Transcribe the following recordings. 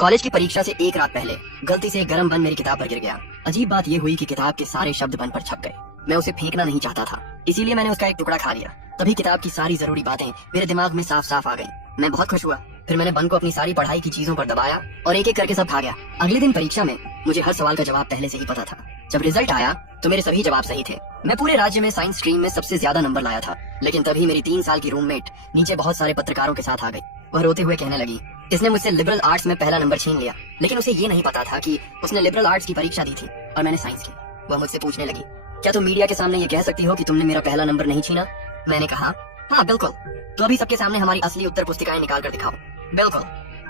College की परीक्षा से एक रात पहले गलती से एक गर्म बन मेरी किताब पर गिर गया। अजीब बात ये हुई कि किताब के सारे शब्द बन पर छप गए। मैं उसे फेंकना नहीं चाहता था, इसीलिए मैंने उसका एक टुकड़ा खा लिया। तभी किताब की सारी जरूरी बातें मेरे दिमाग में साफ साफ आ गई। मैं बहुत खुश हुआ। फिर मैंने बन को अपनी सारी पढ़ाई की चीजों पर दबाया और एक एक करके सब खा गया। अगले दिन परीक्षा में मुझे हर सवाल का जवाब पहले से ही पता था। जब रिजल्ट आया तो मेरे सभी जवाब सही थे। मैं पूरे राज्य में साइंस स्ट्रीम में सबसे ज्यादा नंबर लाया था। लेकिन तभी मेरी 3 साल की रूममेट नीचे बहुत सारे पत्रकारों के साथ आ गई। वह रोते हुए कहने लगी, इसने मुझसे लिबरल आर्ट्स में पहला नंबर छीन लिया। लेकिन उसे ये नहीं पता था कि उसने लिबरल आर्ट्स की परीक्षा दी थी और मैंने साइंस की। वह मुझसे पूछने लगी, क्या तुम मीडिया के सामने ये कह सकती हो कि तुमने मेरा पहला नंबर नहीं छीना? मैंने कहा, हाँ बिल्कुल। तो अभी सबके सामने हमारी असली उत्तर पुस्तिकाएं निकाल कर दिखाओ। बिल्कुल।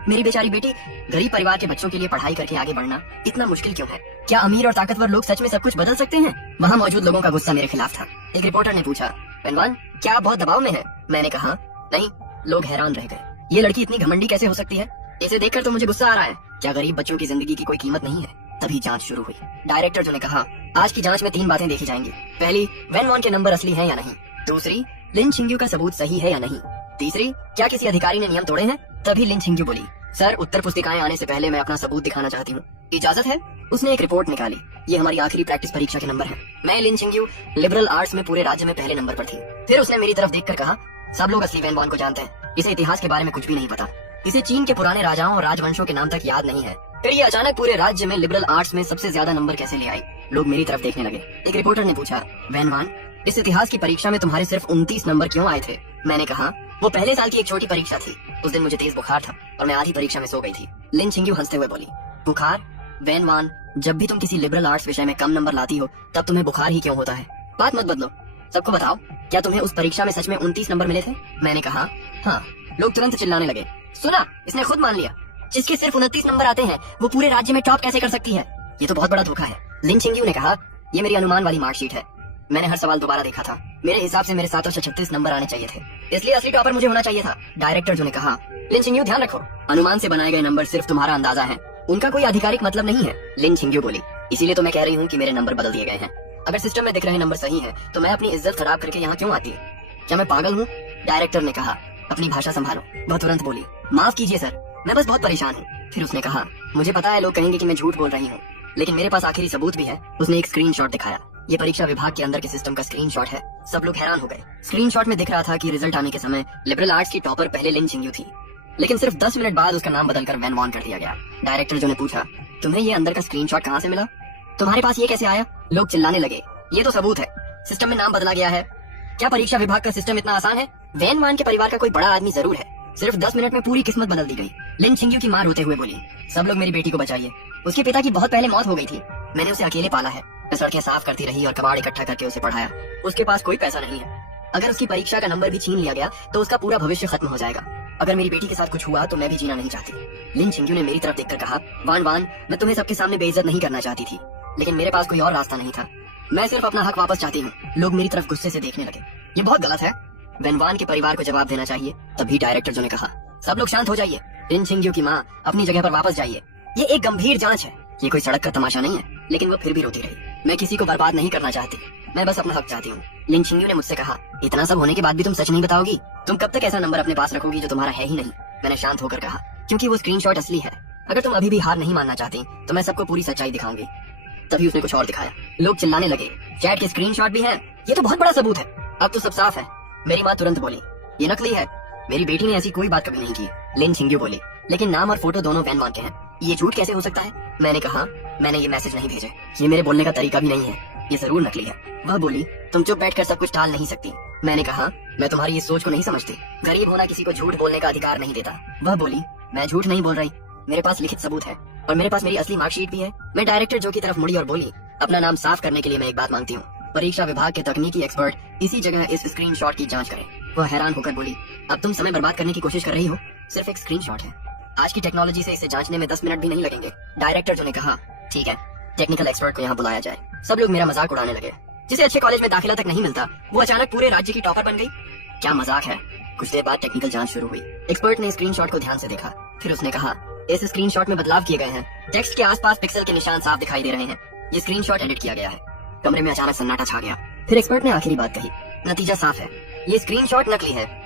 मेरी बेचारी बेटी, गरीब परिवार के बच्चों के लिए पढ़ाई करके आगे बढ़ना इतना मुश्किल क्यों है? क्या अमीर और ताकतवर लोग सच में सब कुछ बदल सकते हैं? वहाँ मौजूद लोगों का गुस्सा मेरे खिलाफ था। एक रिपोर्टर ने पूछा, पेनवान, क्या आप बहुत दबाव में हैं? मैंने कहा, नहीं। लोग हैरान रह गए। ये लड़की इतनी घमंडी कैसे हो सकती है? इसे देखकर तो मुझे गुस्सा आ रहा है। क्या गरीब बच्चों की जिंदगी की कोई कीमत नहीं है? तभी जांच शुरू हुई। डायरेक्टर जो ने कहा, आज की जांच में 3 बातें देखी जाएंगी। पहली, वैन वॉन के नंबर असली हैं या नहीं। दूसरी, लिन छिंग्यू का सबूत सही है या नहीं। तीसरी, क्या किसी अधिकारी ने नियम तोड़े हैं? तभी लिन छिंग्यू बोली, सर, उत्तर पुस्तिकाएं आने से पहले मैं अपना सबूत दिखाना चाहती हूँ। इजाजत है? उसने एक रिपोर्ट निकाली। ये हमारी आखिरी प्रैक्टिस परीक्षा के नंबर हैं। मैं लिन छिंग्यू लिबरल आर्ट्स में पूरे राज्य में पहले नंबर पर थी। फिर उसने मेरी तरफ देखकर कहा, सब लोग असली वैन वॉन को जानते हैं। इसे इतिहास के बारे में कुछ भी नहीं पता। इसे चीन के पुराने राजाओं और राजवंशों के नाम तक याद नहीं है। फिर ये अचानक पूरे राज्य में लिबरल आर्ट्स में सबसे ज्यादा नंबर कैसे ले आई? लोग मेरी तरफ देखने लगे। एक रिपोर्टर ने पूछा, वैन वॉन, इस इतिहास की परीक्षा में तुम्हारे सिर्फ 29 नंबर क्यों आए थे? मैंने कहा, वो पहले साल की एक छोटी परीक्षा थी। उस दिन मुझे तेज बुखार था और मैं आधी परीक्षा में सो गई थी। लिन छिंग्यू हंसते हुए बोली, बुखार? वैन वॉन, जब भी तुम किसी लिबरल आर्ट्स विषय में कम नंबर लाती हो तब तुम्हें बुखार ही क्यों होता है? बात मत बदलो, सबको बताओ, क्या तुम्हें उस परीक्षा में सच में 29 नंबर मिले थे? मैंने कहा, हाँ। लोग तुरंत चिल्लाने लगे, सुना, इसने खुद मान लिया। जिसके सिर्फ 29 नंबर आते हैं वो पूरे राज्य में टॉप कैसे कर सकती है? ये तो बहुत बड़ा धोखा है। लिन छिंग्यू ने कहा, ये मेरी अनुमान वाली मार्कशीट है। मैंने हर सवाल दोबारा देखा था। मेरे हिसाब से मेरे 736 नंबर आने चाहिए थे, इसलिए असली टॉपर मुझे होना चाहिए था। डायरेक्टर जो ने कहा, लिन छिंग्यू, ध्यान रखो, अनुमान से बनाए गए नंबर सिर्फ तुम्हारा अंदाजा है, उनका कोई आधिकारिक मतलब नहीं है। लिन छिंग्यू बोली, इसीलिए तो मैं कह रही हूँ कि मेरे नंबर बदल दिए गए हैं। अगर सिस्टम में दिख रहे नंबर सही है तो मैं अपनी इज्जत खराब करके यहाँ क्यों आती? क्या मैं पागल हूँ? डायरेक्टर ने कहा, अपनी भाषा संभालो। वह तुरंत बोली, माफ कीजिए सर, मैं बस बहुत परेशान हूँ। फिर उसने कहा, मुझे पता है लोग कहेंगे कि मैं झूठ बोल रही हूँ, लेकिन मेरे पास आखिरी सबूत भी है। उसने एक स्क्रीनशॉट दिखाया। ये परीक्षा विभाग के अंदर के सिस्टम का स्क्रीनशॉट है। सब लोग हैरान हो गए। स्क्रीनशॉट में दिख रहा था कि रिजल्ट आने के समय लिबरल आर्ट्स की टॉपर पहले लिन छिंग्यू थी, लेकिन सिर्फ 10 मिनट बाद उसका नाम बदलकर वैन वॉन कर दिया गया। डायरेक्टर जो ने पूछा, तुम्हें ये अंदर का स्क्रीनशॉट कहाँ से मिला? तुम्हारे पास ये कैसे आया? लोग चिल्लाने लगे, ये तो सबूत है, सिस्टम में नाम बदला गया है। क्या परीक्षा विभाग का सिस्टम इतना आसान है? वैन वॉन के परिवार का कोई बड़ा आदमी जरूर है। सिर्फ 10 मिनट में पूरी किस्मत बदल दी गई। लिन छिंग्यू की मां रोते हुए बोली, सब लोग मेरी बेटी को बचाइए, उसके पिता की बहुत पहले मौत हो गई थी। मैंने उसे अकेले पाला है। मैं सड़कें साफ करती रही और कबाड़ इकट्ठा करके उसे पढ़ाया। उसके पास कोई पैसा नहीं है। अगर उसकी परीक्षा का नंबर भी छीन लिया गया तो उसका पूरा भविष्य खत्म हो जाएगा। अगर मेरी बेटी के साथ कुछ हुआ तो मैं भी जीना नहीं चाहती। लिन छिंग्यू ने मेरी तरफ देखकर कहा, वान वान, मैं तुम्हें सबके सामने बेइज्जत नहीं करना चाहती थी, लेकिन मेरे पास कोई और रास्ता नहीं था। मैं सिर्फ अपना हक वापस चाहती हूँ। लोग मेरी तरफ गुस्से से देखने लगे। ये बहुत गलत है, वैन वॉन के परिवार को जवाब देना चाहिए। तभी डायरेक्टर जो ने कहा, सब लोग शांत हो जाइए। लिन छिंग्यू की माँ, अपनी जगह पर वापस जाइए। ये एक गंभीर जांच है, ये कोई सड़क का तमाशा नहीं है। लेकिन वो फिर भी रोती रही। मैं किसी को बर्बाद नहीं करना चाहती, मैं बस अपना हक चाहती हूँ। लिन छिंग्यू ने मुझसे कहा, इतना सब होने के बाद भी तुम सच नहीं बताओगी? तुम कब तक ऐसा नंबर अपने पास रखोगी जो तुम्हारा है ही नहीं? मैंने शांत होकर कहा, क्योंकि वो स्क्रीनशॉट असली है। अगर तुम अभी भी हार नहीं मानना चाहती तो मैं सबको पूरी सच्चाई दिखाऊंगी। तभी उसने कुछ और दिखाया। लोग चिल्लाने लगे, चैट के स्क्रीनशॉट भी है, ये तो बहुत बड़ा सबूत है। अब तो सब साफ है। मेरी माँ तुरंत बोली, ये नकली है। मेरी बेटी ने ऐसी कोई बात कभी नहीं की। लिन छिंग्यू बोली, लेकिन नाम और फोटो दोनों वैन वॉन के हैं, ये झूठ कैसे हो सकता है? मैंने कहा, मैंने ये मैसेज नहीं भेजे, ये मेरे बोलने का तरीका भी नहीं है, ये जरूर नकली है। वह बोली, तुम चुप बैठकर सब कुछ टाल नहीं सकती। मैंने कहा, मैं तुम्हारी इस सोच को नहीं समझती। गरीब होना किसी को झूठ बोलने का अधिकार नहीं देता। वह बोली, मैं झूठ नहीं बोल रही, मेरे पास लिखित सबूत है और मेरे पास मेरी असली मार्कशीट भी है। मैं डायरेक्टर जो की तरफ मुड़ी और बोली, अपना नाम साफ करने के लिए मैं एक बात मांगती हूँ, परीक्षा विभाग के तकनीकी एक्सपर्ट इसी जगह इस स्क्रीनशॉट की जांच करें। वह हैरान होकर बोली, अब तुम समय बर्बाद करने की कोशिश कर रही हो, सिर्फ एक स्क्रीनशॉट है। आज की टेक्नोलॉजी से इसे जांचने में 10 मिनट भी नहीं लगेंगे। डायरेक्टर जो ने कहा, ठीक है, टेक्निकल एक्सपर्ट को यहाँ बुलाया जाए। सब लोग मेरा मजाक उड़ाने लगे। जिसे अच्छे कॉलेज में दाखिला तक नहीं मिलता वो अचानक पूरे राज्य की टॉपर बन गई। क्या मजाक है? कुछ देर बाद टेक्निकल जांच शुरू हुई। एक्सपर्ट ने स्क्रीनशॉट को ध्यान से देखा। फिर उसने कहा, इस स्क्रीनशॉट में बदलाव किए गए हैं, टेक्स्ट के आसपास पिक्सल के निशान साफ दिखाई दे रहे हैं। ये स्क्रीनशॉट एडिट किया गया है। कमरे में अचानक सन्नाटा छा गया। फिर एक्सपर्ट ने आखिरी बात कही, नतीजा साफ है, ये स्क्रीनशॉट नकली है।